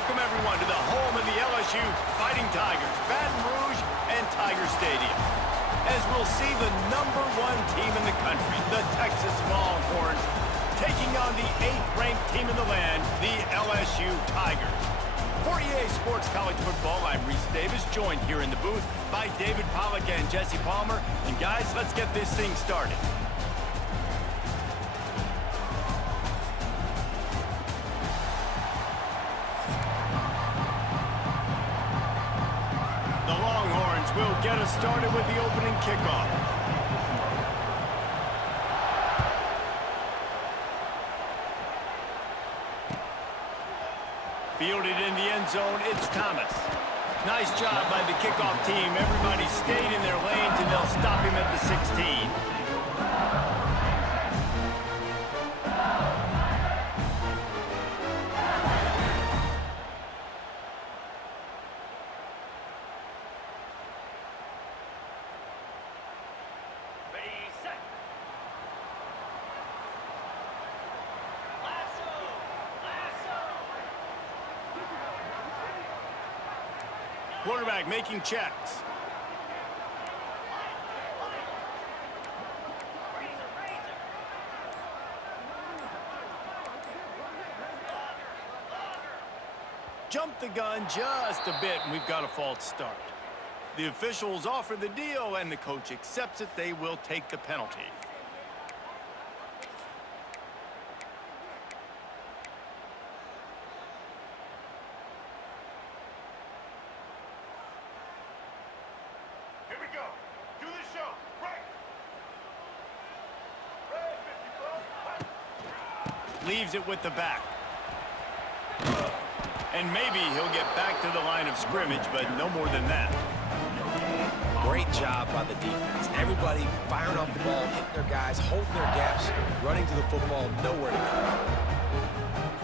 Welcome, everyone, to the home of the LSU Fighting Tigers, Baton Rouge and Tiger Stadium. As we'll see the #1 team in the country, the Texas Longhorns, taking on the 8th-ranked team in the land, the LSU Tigers. For EA Sports College Football, I'm Reese Davis, joined here in the booth by David Pollack and Jesse Palmer. And guys, let's get this thing started. The Longhorns will get us started with the opening kickoff. Fielded in the end zone, it's Thomas. Nice job by the kickoff team. Everybody stayed in their lanes, and they'll stop him at the 16. Quarterback making checks. Jump the gun just a bit, and we've got a false start. The officials offer the deal, and the coach accepts it. They will take the penalty. Leaves it with the back. And maybe he'll get back to the line of scrimmage, but no more than that. Great job by the defense. Everybody firing off the ball, hitting their guys, holding their gaps, running to the football, nowhere to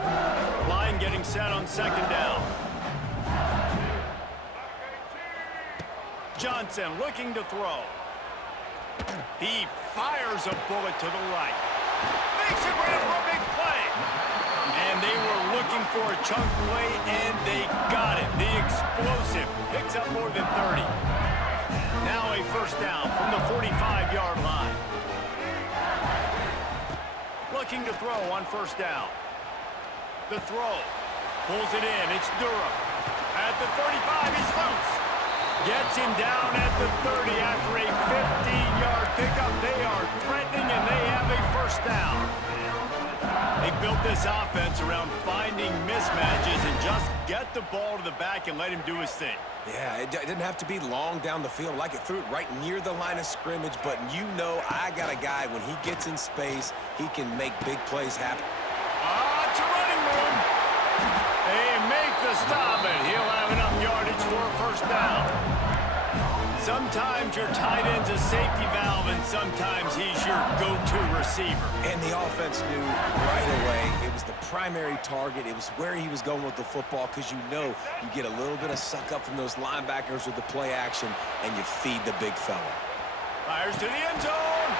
go. Line getting set on second down. Johnson looking to throw. He fires a bullet to the right. Makes a grab for a big play. And they were looking for a chunk play, and they got it. The explosive picks up more than 30. Now a first down from the 45-yard line. Looking to throw on first down. The throw. Pulls it in. It's Durham. At the 35, he's loose. Gets him down at the 30 after a 15-yard pickup. They are threatening, and they have a first down. They built this offense around finding mismatches and just get the ball to the back and let him do his thing. Yeah, it didn't have to be long down the field. Like it threw it right near the line of scrimmage, but you know I got a guy, when he gets in space, he can make big plays happen. It's a running room. They make the stop, and he'll have enough yardage for a first down. Sometimes your tight end's a safety valve, and sometimes he's your go-to receiver. And the offense knew right away it was the primary target. It was where he was going with the football, because you know you get a little bit of suck-up from those linebackers with the play action, and you feed the big fella. Fires to the end zone.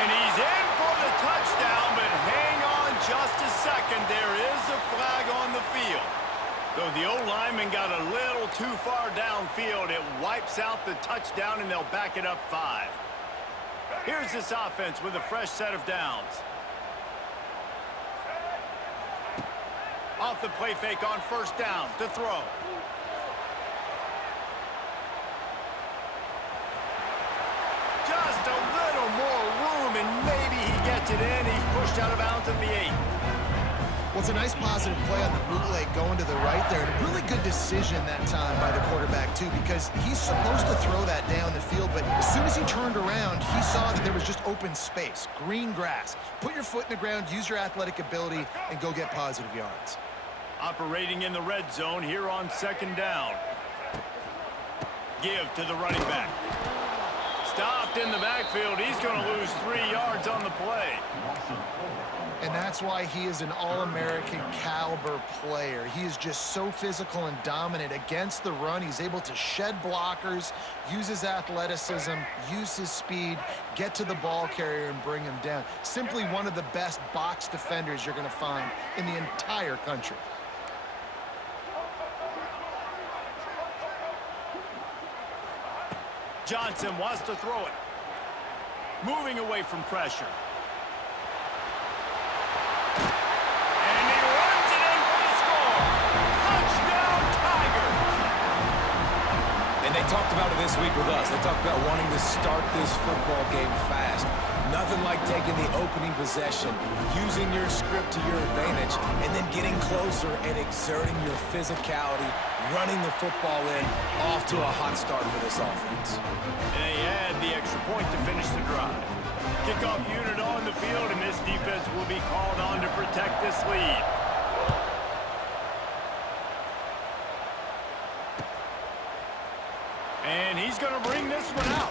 And he's in for the touchdown, but hang on just a second. There is a flag on the field. So the O-lineman got a little too far downfield. It wipes out the touchdown, and they'll back it up 5. Here's this offense with a fresh set of downs. Off the play fake on first down to throw. Just a little more room, and maybe he gets it in. He's pushed out of bounds at the 8. Well, it's a nice positive play on the bootleg going to the right there. And a really good decision that time by the quarterback, too, because he's supposed to throw that down the field. But as soon as he turned around, he saw that there was just open space, green grass. Put your foot in the ground, use your athletic ability, and go get positive yards. Operating in the red zone here on second down. Give to the running back. Stopped in the backfield. He's going to lose 3 yards on the play. And that's why he is an All-American caliber player. He is just so physical and dominant against the run. He's able to shed blockers, use his athleticism, use his speed, get to the ball carrier and bring him down. Simply one of the best box defenders you're going to find in the entire country. Johnson wants to throw it. Moving away from pressure. And he runs it in for the score. Touchdown, Tigers! And they talked about it this week with us. They talked about wanting to start this football game fast. Nothing like taking the opening possession, using your script to your advantage, and then getting closer and exerting your physicality, running the football in, off to a hot start for this offense. And they add the extra point to finish the drive. Kickoff unit on the field, and this defense will be called on to protect this lead. And he's going to bring this one out.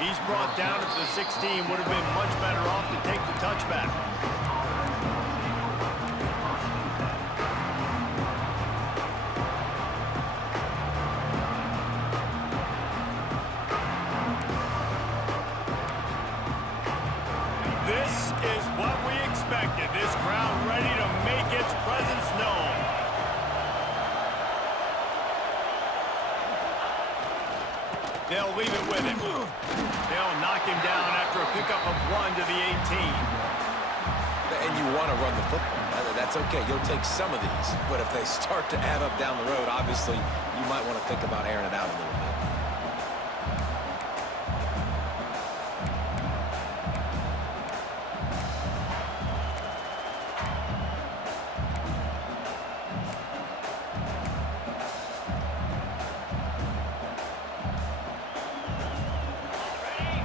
He's brought down at the 16. Would have been much better off to take the touchback. This is what we expected. This crowd ready to make its presence known. They'll leave it with him. They'll knock him down after a pickup of 1 to the 18. And you want to run the football. That's okay. You'll take some of these. But if they start to add up down the road, obviously, you might want to think about airing it out a little bit.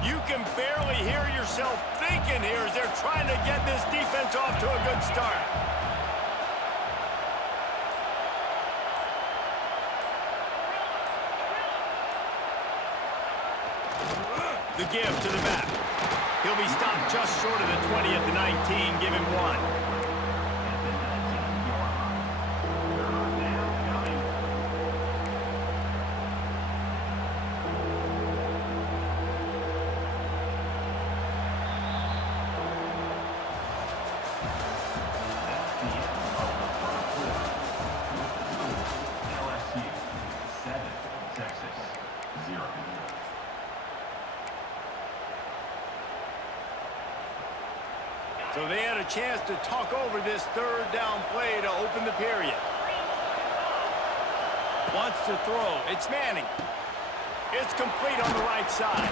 You can barely hear yourself thinking here as they're trying to get this defense off to a good start. The give to the back. He'll be stopped just short of the 20 at the 19. Give him 1. LSU 7, Texas 0. So they had a chance to talk over this third down play to open the period. Wants to throw. It's Manning. It's complete on the right side.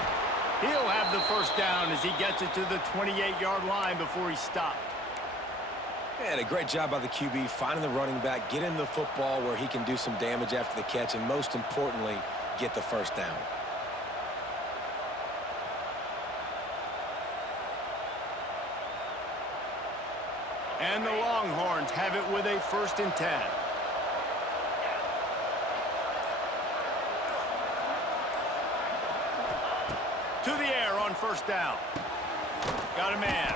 He'll have the first down as he gets it to the 28-yard line before he's stopped. And a great job by the QB finding the running back, getting the football where he can do some damage after the catch, and most importantly, get the first down. And the Longhorns have it with a 1st and 10. To the air on first down. Got a man.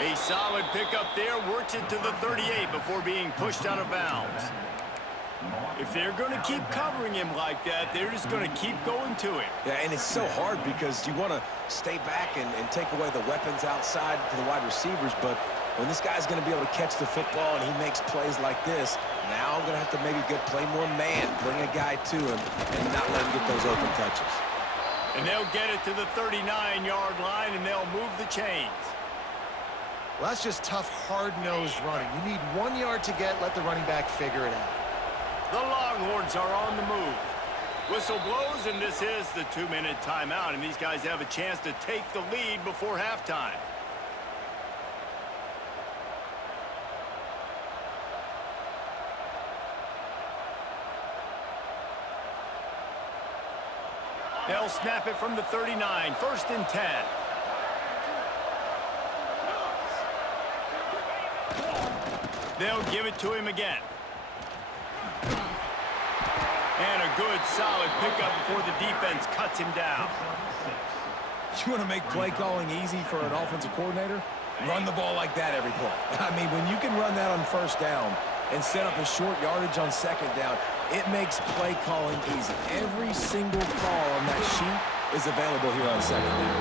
A solid pickup there, works it to the 38 before being pushed out of bounds. If they're going to keep covering him like that, they're just going to keep going to him. Yeah, and it's so hard because you want to stay back and take away the weapons outside to the wide receivers, but when this guy's going to be able to catch the football and he makes plays like this, now I'm going to have to maybe play more man, bring a guy to him, and not let him get those open touches. And they'll get it to the 39-yard line, and they'll move the chains. Well, that's just tough, hard-nosed running. You need 1 yard to get, let the running back figure it out. The Longhorns are on the move. Whistle blows, and this is the 2-minute timeout, and these guys have a chance to take the lead before halftime. They'll snap it from the 39, 1st and 10. They'll give it to him again. And a good, solid pickup before the defense cuts him down. You want to make play calling easy for an offensive coordinator? Run the ball like that every play. I mean, when you can run that on first down and set up a short yardage on second down, it makes play calling easy. Every single call on that sheet is available here on second down.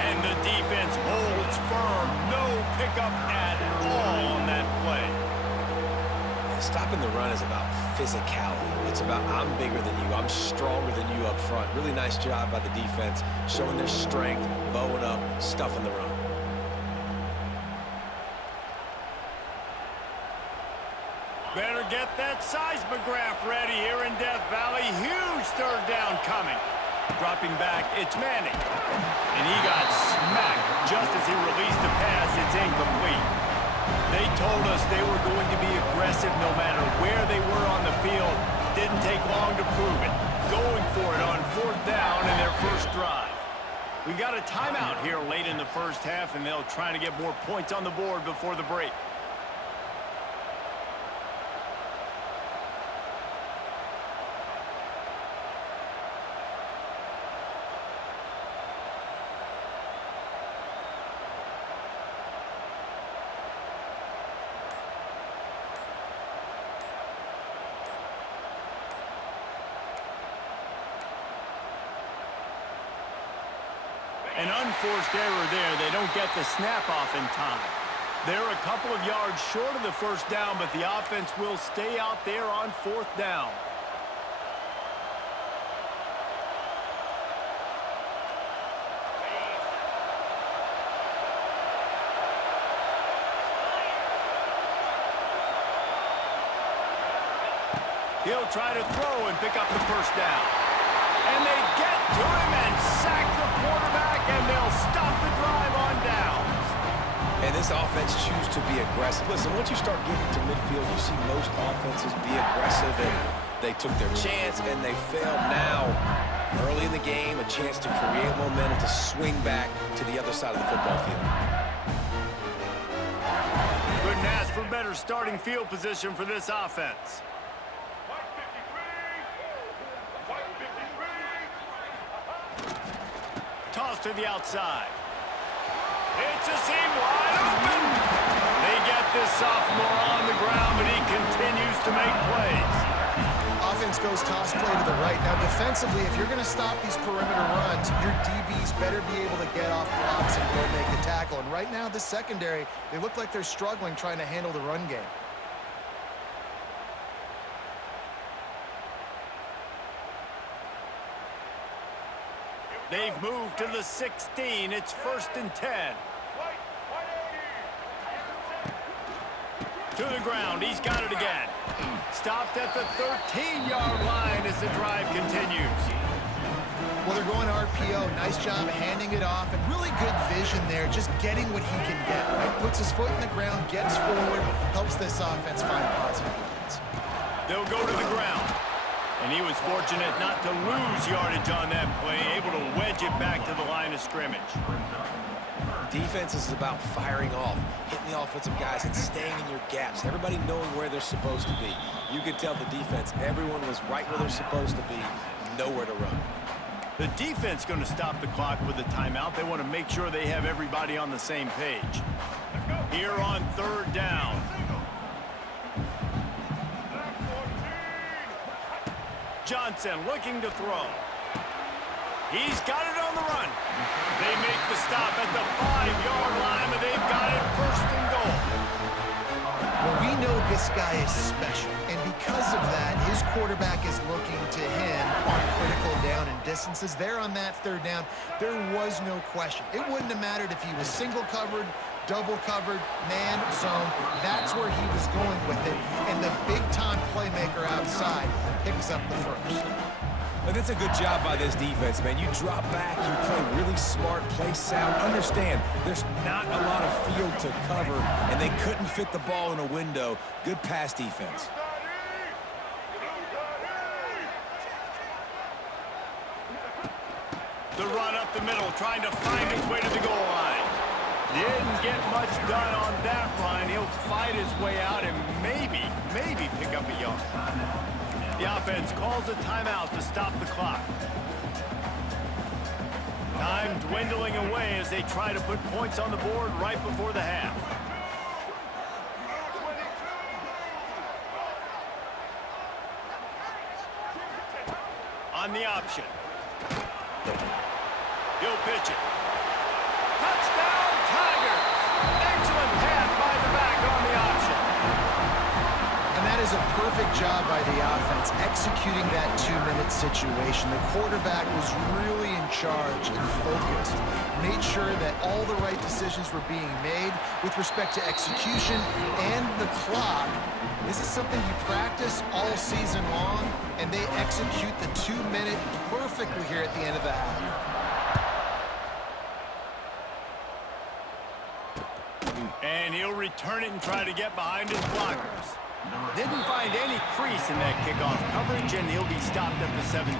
And the defense holds firm. No pickup at all on that play. Stopping the run is about physicality. It's about I'm bigger than you, I'm stronger than you up front. Really nice job by the defense, showing their strength, bowing up, stuffing the run. Better get that seismograph ready here in Death Valley. Huge third down coming. Dropping back, it's Manning. And he got smacked just as he released the pass. It's incomplete. They told us they were going to be aggressive no matter where they were on the field. Didn't take long to prove it. Going for it on fourth down in their first drive. We got a timeout here late in the first half, and they'll try to get more points on the board before the break. An unforced error there. They don't get the snap off in time. They're a couple of yards short of the first down, but the offense will stay out there on fourth down. He'll try to throw and pick up the first down. And they get to him and sack the quarterback, and they'll stop the drive on downs. And this offense chooses to be aggressive. Listen, once you start getting to midfield, you see most offenses be aggressive, and they took their chance, and they failed now. Early in the game, a chance to create momentum to swing back to the other side of the football field. Couldn't ask for better starting field position for this offense. Toss to the outside. It's a seam wide open. They get this sophomore on the ground, but he continues to make plays. Offense goes toss play to the right. Now, defensively, if you're going to stop these perimeter runs, your DBs better be able to get off blocks and go make the tackle. And right now, the secondary, they look like they're struggling trying to handle the run game. They've moved to the 16. It's 1st and 10. To the ground. He's got it again. Stopped at the 13-yard line as the drive continues. Well, they're going RPO. Nice job handing it off, and really good vision there, just getting what he can get, right? Puts his foot in the ground, gets forward, helps this offense find positive points. They'll go to the ground. And he was fortunate not to lose yardage on that play, able to wedge it back to the line of scrimmage. Defense is about firing off, hitting the offensive guys and staying in your gaps. Everybody knowing where they're supposed to be. You could tell the defense, everyone was right where they're supposed to be, nowhere to run. The defense going to stop the clock with a timeout. They want to make sure they have everybody on the same page. Here on third down. Johnson looking to throw. He's got it on the run. They make the stop at the 5-yard line, but they've got it 1st and goal. Well, we know this guy is special, and because of that, his quarterback is looking to him on critical down and distances. There on that third down, there was no question. It wouldn't have mattered if he was single covered, double covered, man, zone. That's where he was going with it, and the big-time playmaker outside picks up the first. And it's a good job by this defense, man. You drop back, you play really smart, play sound. Understand, there's not a lot of field to cover, and they couldn't fit the ball in a window. Good pass defense. The run up the middle, trying to find his way to the goal line. Didn't get much done on that run. He'll fight his way out and maybe pick up a yard. The offense calls a timeout to stop the clock. Time dwindling away as they try to put points on the board right before the half. On the option. He'll pitch it. Touchdown, Tigers! Excellent pass by the back on the option. And that that is a perfect job by the offense, executing that 2-minute situation. The quarterback was really in charge and focused, made sure that all the right decisions were being made with respect to execution and the clock. This is something you practice all season long, and they execute the 2-minute perfectly here at the end of the half. And he'll return it and try to get behind his blockers. Didn't find any crease in that kickoff coverage, and he'll be stopped at the 17.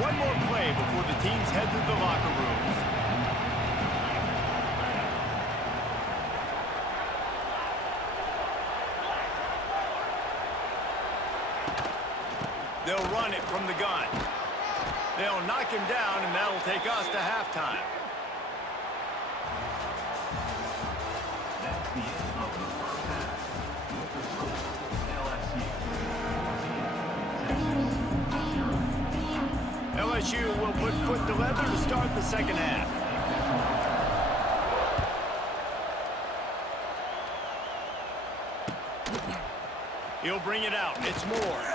One more play before the teams head to the locker rooms. They'll run it from the gun. They'll knock him down, and that'll take us to halftime. That's the end of the first half. With the score, LSU, Texas, 0. LSU will put foot to leather to start the second half. He'll bring it out. It's Moore.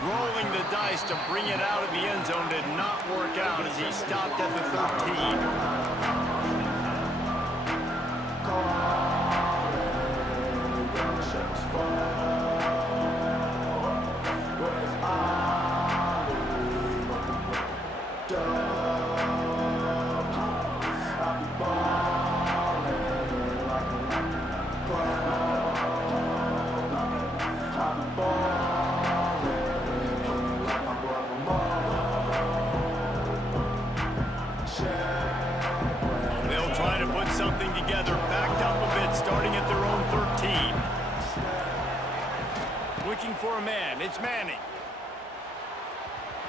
Rolling the dice to bring it out of the end zone did not work out as he stopped at the 13. They'll try to put something together, backed up a bit, starting at their own 13. Looking for a man. It's Manning.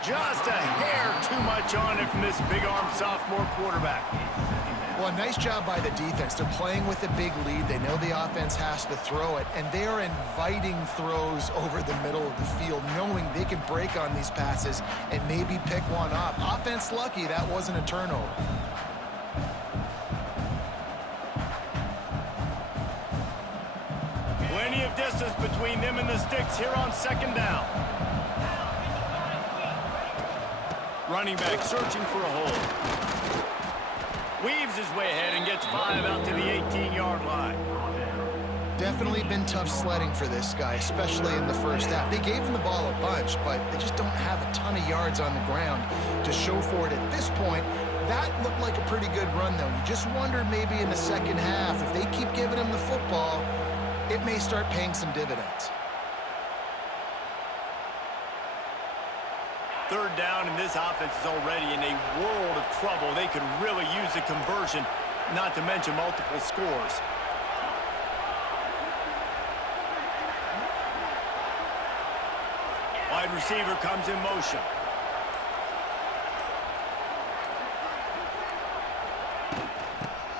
Just a hair too much on it from this big-armed sophomore quarterback. Well, a nice job by the defense. They're playing with a big lead. They know the offense has to throw it, and they are inviting throws over the middle of the field, knowing they can break on these passes and maybe pick one off. Offense lucky that wasn't a turnover. Plenty of distance between them and the sticks here on second down. Running back searching for a hole. Weaves his way ahead and gets 5 out to the 18-yard line. Definitely been tough sledding for this guy, especially in the first half. They gave him the ball a bunch, but they just don't have a ton of yards on the ground to show for it at this point. That looked like a pretty good run, though. You just wonder maybe in the second half, if they keep giving him the football, it may start paying some dividends. Third down, and this offense is already in a world of trouble. They could really use a conversion, not to mention multiple scores. Wide receiver comes in motion.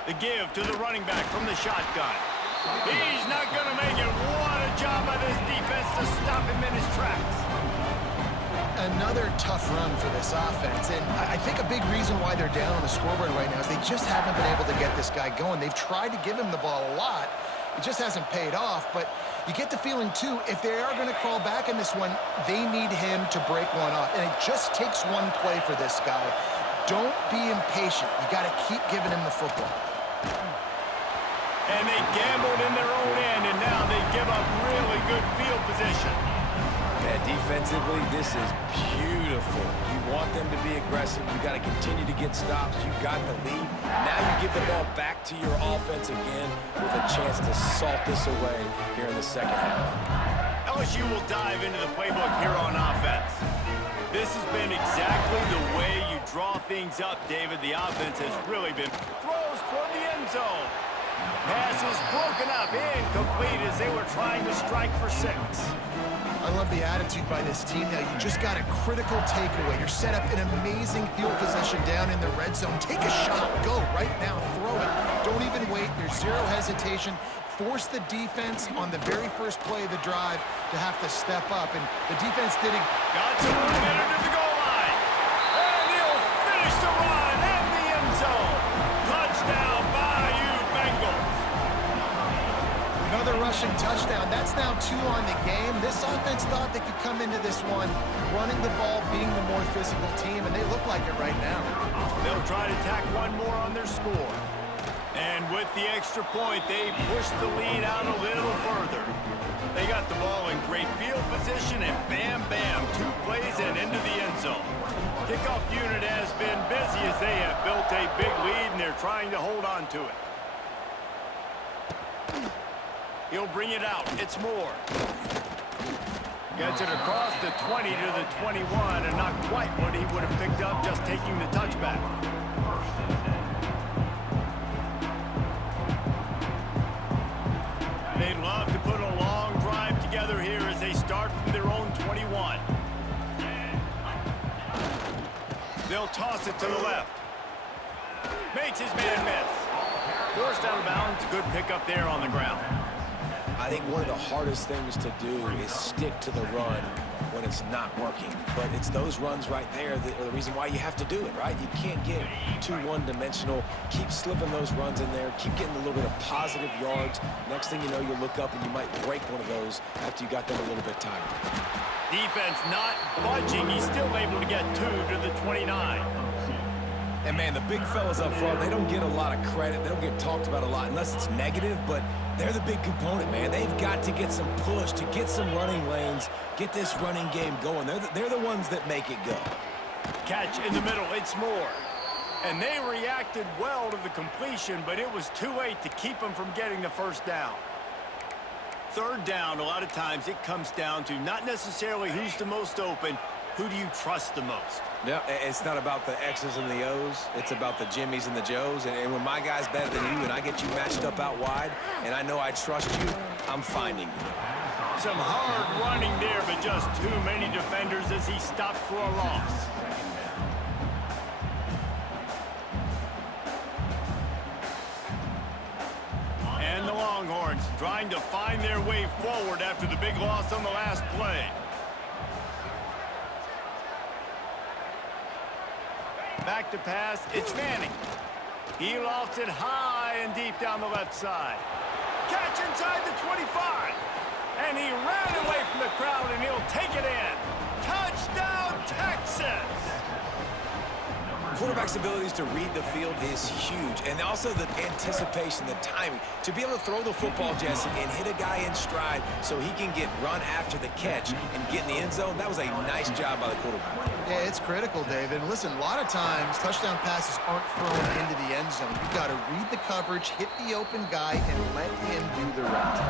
The give to the running back from the shotgun. He's not going to make it. What a job by this defense to stop him in his tracks. Another tough run for this offense, and I think a big reason why they're down on the scoreboard right now is they just haven't been able to get this guy going. They've tried to give him the ball a lot. It just hasn't paid off, but you get the feeling, too, if they are going to crawl back in this one, they need him to break one off, and it just takes one play for this guy. Don't be impatient. You got to keep giving him the football. And they gambled in their own end, and now they give up really good field position. Yeah, defensively, this is beautiful. You want them to be aggressive. You got to continue to get stops. You got the lead. Now you give the ball back to your offense again with a chance to salt this away here in the second half. LSU will dive into the playbook here on offense. This has been exactly the way you draw things up, David. The offense has really been throws toward the end zone. Passes broken up, incomplete as they were trying to strike for 6. I love the attitude by this team now. You just got a critical takeaway. You're set up in amazing field position down in the red zone. Take a shot. Go right now. Throw it. Don't even wait. There's zero hesitation. Force the defense on the very first play of the drive to have to step up. And the defense did it. Got to 1 minute to the goal line. And he'll finish the run. another rushing touchdown. That's now 2 on the game. This offense thought they could come into this one running the ball, being the more physical team, and they look like it right now. They'll try to tack one more on their score. And with the extra point, they push the lead out a little further. They got the ball in great field position, and bam, bam, 2 plays and into the end zone. Kickoff unit has been busy as they have built a big lead, and they're trying to hold on to it. He'll bring it out. It's Moore. Gets it across the 20 to the 21, and not quite what he would have picked up just taking the touchback. They'd love to put a long drive together here as they start from their own 21. They'll toss it to the left. Makes his man miss. Forced out of bounds. Good pickup there on the ground. I think one of the hardest things to do is stick to the run when it's not working. But it's those runs right there that are the reason why you have to do it, right? You can't get too one-dimensional. Keep slipping those runs in there. Keep getting a little bit of positive yards. Next thing you know, you'll look up and you might break one of those after you got them a little bit tired. Defense not budging. He's still able to get 2 to the 29. And, man, the big fellas up front, they don't get a lot of credit. They don't get talked about a lot unless it's negative, but they're the big component, man. They've got to get some push, to get some running lanes, get this running game going. They're the ones that make it go. Catch in the middle. It's Moore. And they reacted well to the completion, but it was too late to keep them from getting the first down. Third down, a lot of times it comes down to not necessarily who's the most open, who do you trust the most? Yeah, it's not about the X's and the O's. It's about the Jimmies and the Joes. And when my guy's better than you and I get you matched up out wide and I know I trust you, I'm finding you. Some hard running there, but just too many defenders as he stopped for a loss. And the Longhorns trying to find their way forward after the big loss on the last play. Back to pass, it's Manning. He lofts it high and deep down the left side. Catch inside the 25. And he ran away from the crowd, and he'll take it in. Touchdown, Texas! Quarterback's abilities to read the field is huge, and also the anticipation, the timing. To be able to throw the football, Jesse, and hit a guy in stride so he can get run after the catch and get in the end zone, that was a nice job by the quarterback. Yeah, it's critical, David. And listen, a lot of times touchdown passes aren't thrown into the end zone. You've got to read the coverage, hit the open guy, and let him do the rest.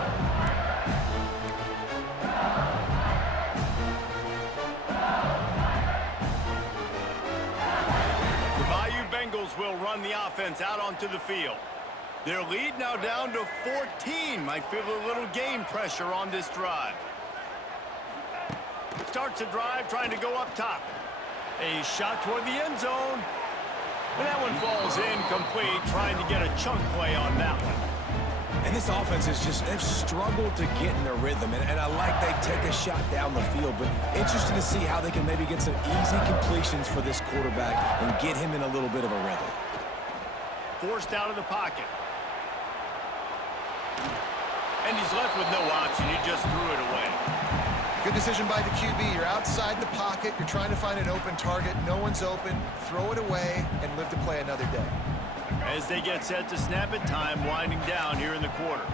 Will run the offense out onto the field. Their lead now down to 14. Might feel a little game pressure on this drive. Starts the drive trying to go up top. A shot toward the end zone. And that one falls incomplete, trying to get a chunk play on that one. And this offense is just, they've struggled to get in a rhythm. And I like they take a shot down the field, but interested to see how they can maybe get some easy completions for this quarterback and get him in a little bit of a rhythm. Forced out of the pocket. And he's left with no option. He just threw it away. Good decision by the QB. You're outside the pocket. You're trying to find an open target. No one's open. Throw it away and live to play another day. As they get set to snap it, time winding down here in the quarter.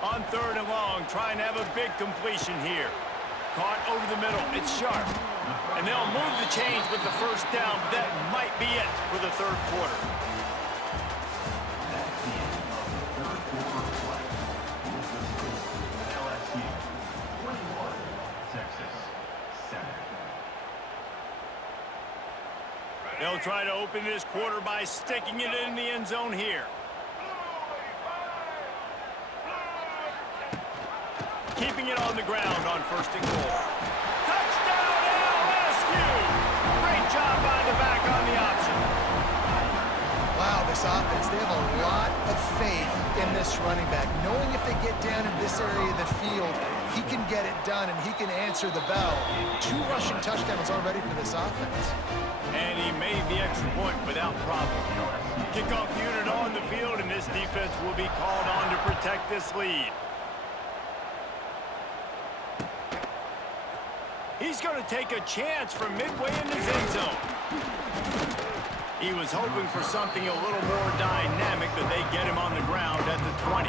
On 3rd and long, trying to have a big completion here. Caught over the middle. It's sharp. And they'll move the chains with the first down. That might be it for the 3rd quarter. LSU 21, Texas 7. They'll try to open this quarter by sticking it in the end zone here. Keeping it on the ground on 1st and goal. Touchdown, LSU! Great job by the back on the option. Wow, this offense, they have a lot of faith in this running back, knowing if they get down in this area of the field, he can get it done and he can answer the bell. 2 rushing touchdowns already for this offense. And he made the extra point without problem. Kickoff unit on the field, and this defense will be called on to protect this lead. He's going to take a chance from midway in his end zone. He was hoping for something a little more dynamic, but they get him on the ground at the 20.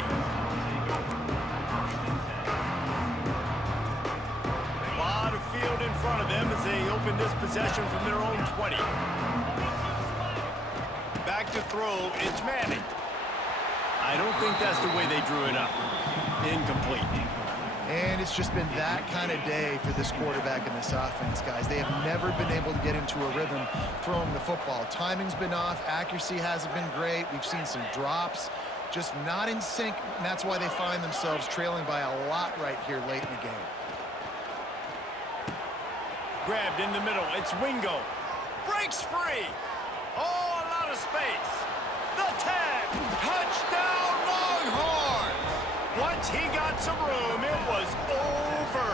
A lot of field in front of them as they open this possession from their own 20. Back to throw, it's Manning. I don't think that's the way they drew it up. Incomplete. And it's just been that kind of day for this quarterback and this offense, guys. They have never been able to get into a rhythm throwing the football. Timing's been off. Accuracy hasn't been great. We've seen some drops. Just not in sync, and that's why they find themselves trailing by a lot right here late in the game. Grabbed in the middle. It's Wingo. Breaks free. Oh, a lot of space. The 10. Touchdown, Longhorns. Once he got some room, it was over.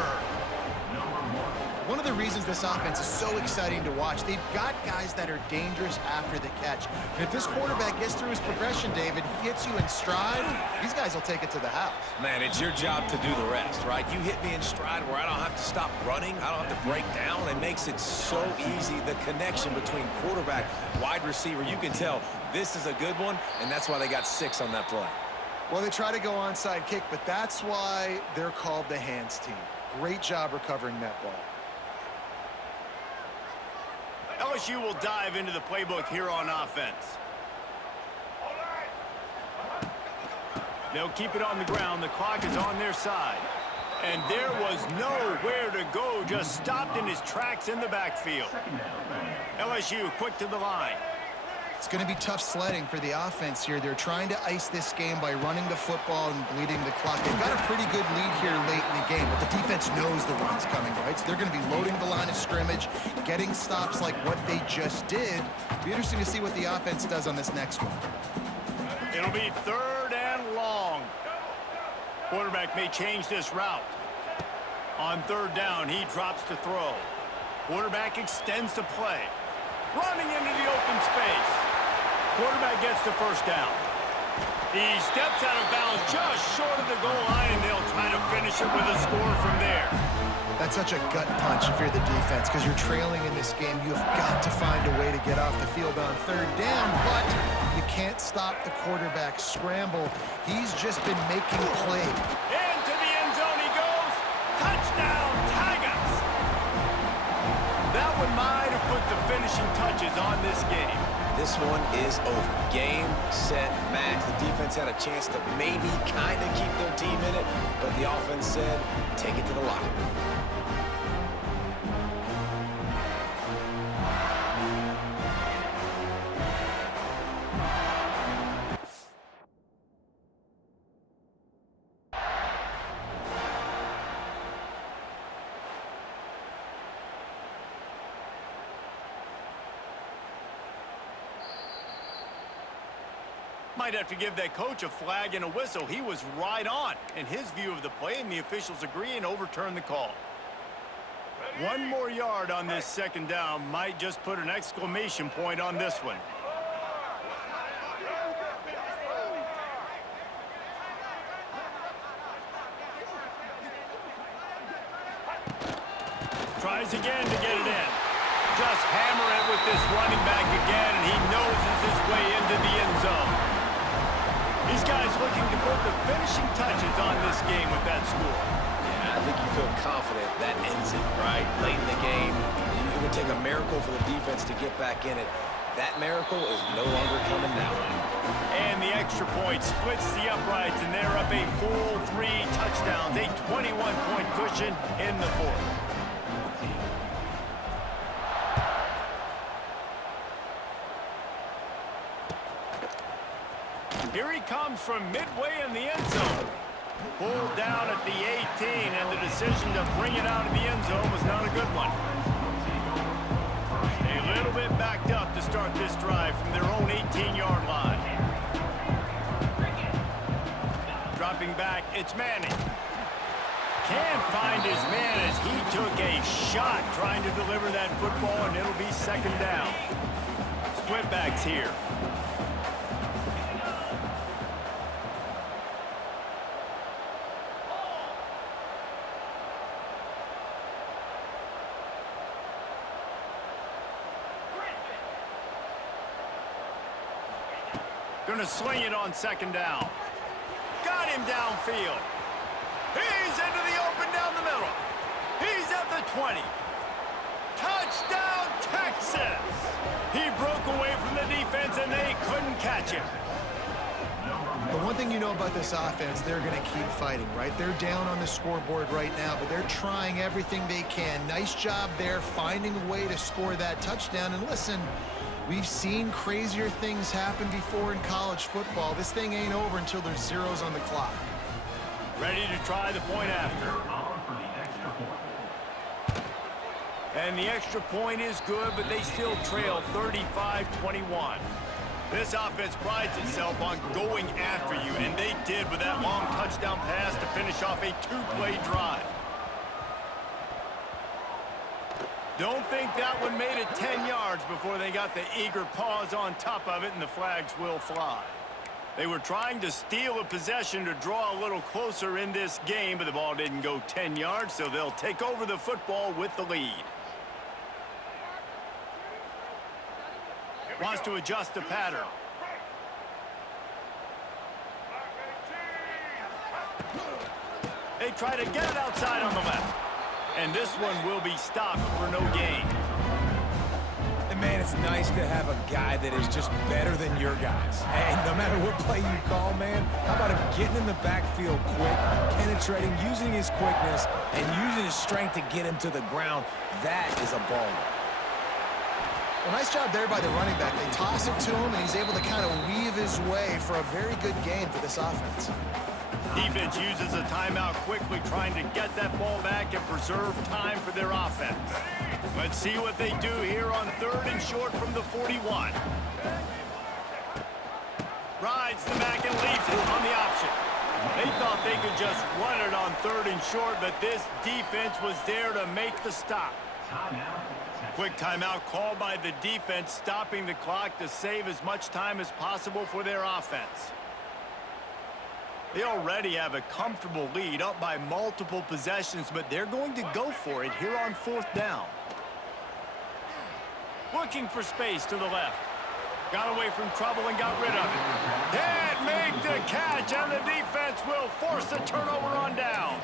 One of the reasons this offense is so exciting to watch, they've got guys that are dangerous after the catch. And if this quarterback gets through his progression, David, he hits you in stride, these guys will take it to the house. Man, it's your job to do the rest, right? You hit me in stride where I don't have to stop running. I don't have to break down. It makes it so easy. The connection between quarterback, wide receiver, you can tell this is a good one, and that's why they got 6 on that play. Well, they try to go onside kick, but that's why they're called the hands team. Great job recovering that ball. LSU will dive into the playbook here on offense. They'll keep it on the ground. The clock is on their side. And there was nowhere to go, just stopped in his tracks in the backfield. LSU quick to the line. It's going to be tough sledding for the offense here. They're trying to ice this game by running the football and bleeding the clock. They've got a pretty good lead here late in the game, but the defense knows the run's coming, right? So they're going to be loading the line of scrimmage, getting stops like what they just did. Be interesting to see what the offense does on this next one. It'll be 3rd and long. Quarterback may change this route. On 3rd down, he drops to throw. Quarterback extends the play. Running into the open space. Quarterback gets the 1st down. He steps out of bounds just short of the goal line, and they'll try to finish it with a score from there. That's such a gut punch if you're the defense, because you're trailing in this game. You've got to find a way to get off the field on 3rd down, but you can't stop the quarterback scramble. He's just been making plays. Into the end zone he goes. Touchdown, Tigers! That one might have put the finishing touches on this game. This one is over. Game, set, match. The defense had a chance to maybe kind of keep their team in it, but the offense said, take it to the locker room. Might have to give that coach a flag and a whistle. He was right on in his view of the play, and the officials agree and overturn the call. 1 more yard on this 2nd down might just put an exclamation point on this one. Tries again to get it in. Just hammer it with this running back again, and he noses his way into the end zone. These guys looking to put the finishing touches on this game with that score. Yeah, I think you feel confident that ends it, right? Late in the game, it would take a miracle for the defense to get back in it. That miracle is no longer coming now. And the extra point splits the uprights, and they're up a full 3 touchdowns, a 21-point cushion in the 4th. Here he comes from midway in the end zone. Pulled down at the 18, and the decision to bring it out of the end zone was not a good one. A little bit backed up to start this drive from their own 18-yard line. Stepping back, it's Manning. Can't find his man as he took a shot trying to deliver that football, and it'll be second down. Split backs here. Gonna swing it on second down. Got him downfield. He's into the open down the middle. He's at the 20. Touchdown, Texas! He broke away from the defense, and they couldn't catch him. The one thing you know about this offense, they're going to keep fighting, right? They're down on the scoreboard right now, but they're trying everything they can. Nice job there, finding a way to score that touchdown. And listen, we've seen crazier things happen before in college football. This thing ain't over until there's zeros on the clock. Ready to try the point after. And the extra point is good, but they still trail 35-21. This offense prides itself on going after you, and they did with that long touchdown pass to finish off a two-play drive. Don't think that one made it 10 yards before they got the eager paws on top of it, and the flags will fly. They were trying to steal a possession to draw a little closer in this game, but the ball didn't go 10 yards, so they'll take over the football with the lead. Wants to adjust the pattern. They try to get it outside on the left. And this one will be stopped for no gain. And man, it's nice to have a guy that is just better than your guys. And no matter what play you call, man, how about him getting in the backfield quick, penetrating, using his quickness, and using his strength to get him to the ground. That is a baller. Well, nice job there by the running back. They toss it to him, and he's able to kind of weave his way for a very good gain for this offense. Defense uses a timeout quickly, trying to get that ball back and preserve time for their offense. Let's see what they do here on 3rd and short from the 41. Rides the back and leaves it on the option. They thought they could just run it on 3rd and short, but this defense was there to make the stop. Quick timeout called by the defense, stopping the clock to save as much time as possible for their offense. They already have a comfortable lead, up by multiple possessions, but they're going to go for it here on 4th down. Looking for space to the left. Got away from trouble and got rid of it. Can't make the catch, and the defense will force a turnover on downs.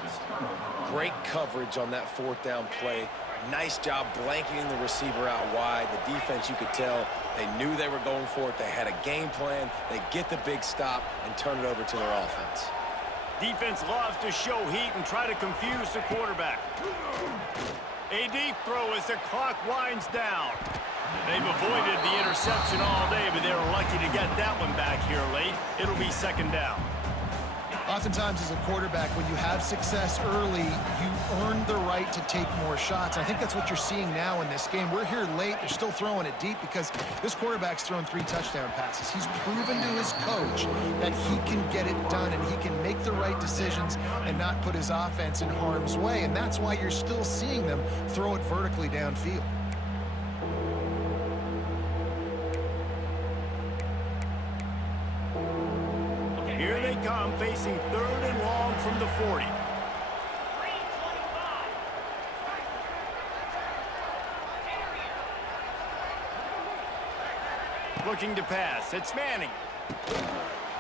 Great coverage on that 4th down play. Nice job blanketing the receiver out wide. The defense, you could tell, they knew they were going for it. They had a game plan. They get the big stop and turn it over to their offense. Defense loves to show heat and try to confuse the quarterback. A deep throw as the clock winds down. They've avoided the interception all day, but they were lucky to get that one back here late. It'll be 2nd down. Oftentimes as a quarterback, when you have success early, you earn the right to take more shots. I think that's what you're seeing now in this game. We're here late. They're still throwing it deep because this quarterback's thrown 3 touchdown passes. He's proven to his coach that he can get it done and he can make the right decisions and not put his offense in harm's way. And that's why you're still seeing them throw it vertically downfield. Here they come, facing 3rd and long from the 40. Looking to pass. It's Manning.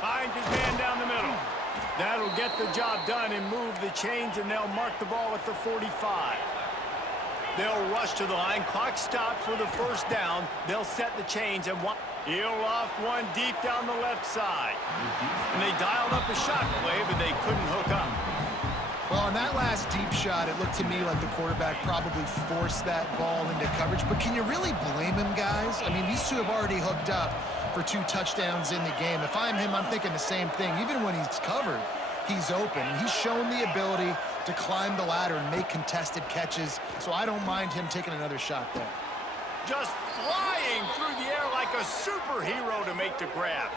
Finds his man down the middle. That'll get the job done and move the chains, and they'll mark the ball at the 45. They'll rush to the line. Clock stopped for the 1st down. They'll set the chains and he'll loft one deep down the left side. And they dialed up a shot play, but they couldn't hook up. Well, on that last deep shot, it looked to me like the quarterback probably forced that ball into coverage. But can you really blame him, guys? I mean, these two have already hooked up for 2 touchdowns in the game. If I'm him, I'm thinking the same thing. Even when he's covered, he's open. He's shown the ability to climb the ladder and make contested catches. So I don't mind him taking another shot there. Just flying through the air like a superhero to make the grab.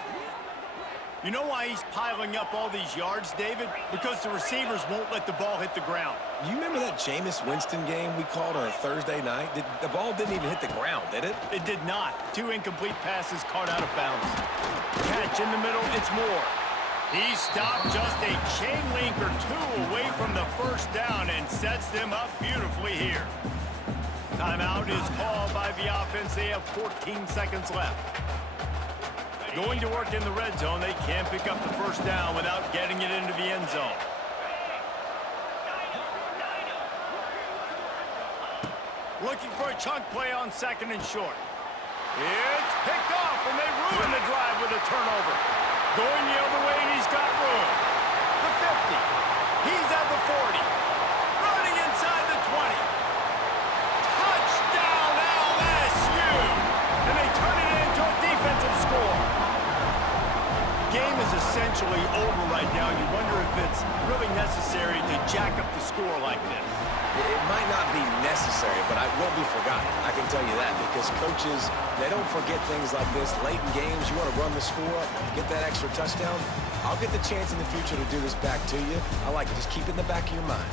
You know why he's piling up all these yards, David? Because the receivers won't let the ball hit the ground. You remember that Jameis Winston game we called on a Thursday night? The ball didn't even hit the ground, did it? It did not. 2 incomplete passes caught out of bounds. Catch in the middle, it's Moore. He stopped just a chain link or 2 away from the first down and sets them up beautifully here. Timeout is called by the offense. They have 14 seconds left. Going to work in the red zone. They can't pick up the first down without getting it into the end zone. Looking for a chunk play on 2nd and short. It's picked off, and they ruin the drive with a turnover. Going the other way, and he's got room. The 50. He's at the 40. Running inside the 20. Touchdown, LSU! And they turn it into a defensive score. Game is essentially over right now. You wonder if it's really necessary to jack up the score like this. It might not be necessary, but it won't be forgotten. I can tell you that because coaches, they don't forget things like this. Late in games, you want to run the score up, get that extra touchdown. I'll get the chance in the future to do this back to you. I like it. Just keep it in the back of your mind.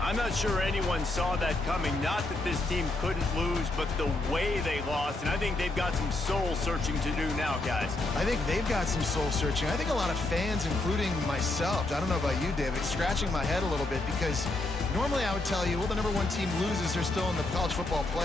I'm not sure anyone saw that coming. Not that this team couldn't lose, but the way they lost. And I think they've got some soul-searching to do now, guys. I think they've got some soul-searching. I think a lot of fans, including myself, I don't know about you, David, scratching my head a little bit because normally I would tell you, well, the #1 team loses, they're still in the college football playoff.